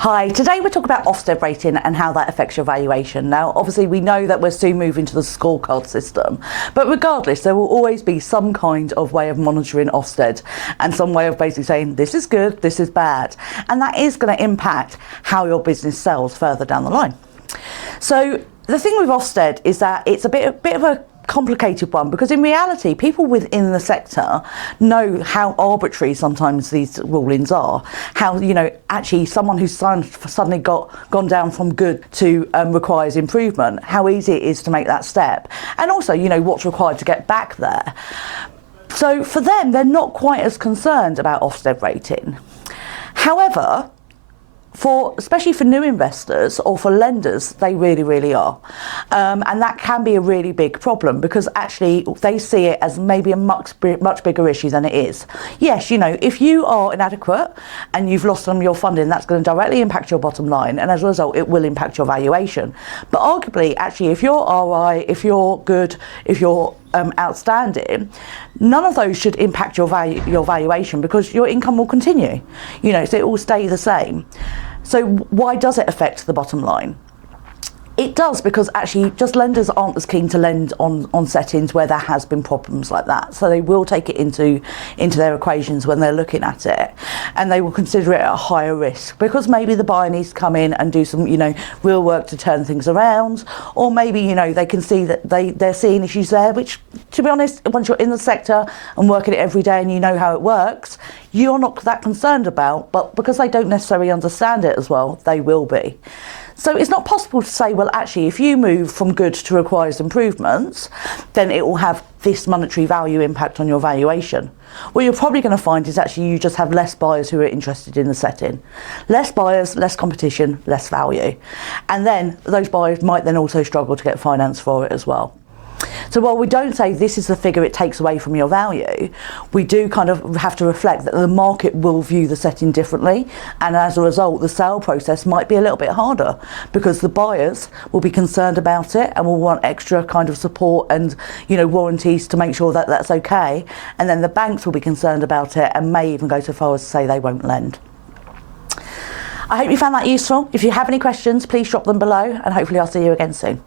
Hi, today we're talking about Ofsted rating and how that affects your valuation. Now, obviously we know that we're soon moving to the scorecard system, but regardless, there will always be some kind of way of monitoring Ofsted and some way of basically saying this is good, this is bad. And that is going to impact how your business sells further down the line. So the thing with Ofsted is that it's a bit of a complicated one, because in reality people within the sector know how arbitrary sometimes these rulings are, how actually someone who's suddenly gone down from good to requires improvement, how easy it is to make that step, and also what's required to get back there. So for them, they're not quite as concerned about Ofsted rating. However, especially for new investors or for lenders, they really are. And that can be a really big problem, because actually they see it as maybe a much bigger issue than it is. Yes, if you are inadequate and you've lost some of your funding, that's going to directly impact your bottom line, and as a result it will impact your valuation. But arguably, actually, if you're RI, if you're good, if you're outstanding, none of those should impact your valuation, because your income will continue, so it will stay the same. So why does it affect the bottom line? It does, because actually just lenders aren't as keen to lend on settings where there has been problems like that. So they will take it into their equations when they're looking at it, and they will consider it a higher risk, because maybe the buyer needs to come in and do some real work to turn things around, or maybe they can see that they're seeing issues there, which, to be honest, once you're in the sector and working it every day and you know how it works, you're not that concerned about, but because they don't necessarily understand it as well, they will be. So it's not possible to say, well, actually, if you move from good to requires improvements, then it will have this monetary value impact on your valuation. What you're probably going to find is actually you just have less buyers who are interested in the setting. Less buyers, less competition, less value. And then those buyers might then also struggle to get finance for it as well. So while we don't say this is the figure it takes away from your value, we do kind of have to reflect that the market will view the setting differently, and as a result the sale process might be a little bit harder, because the buyers will be concerned about it and will want extra kind of support and warranties to make sure that that's okay, and then the banks will be concerned about it and may even go so far as to say they won't lend. I hope you found that useful. If you have any questions, please drop them below, and hopefully I'll see you again soon.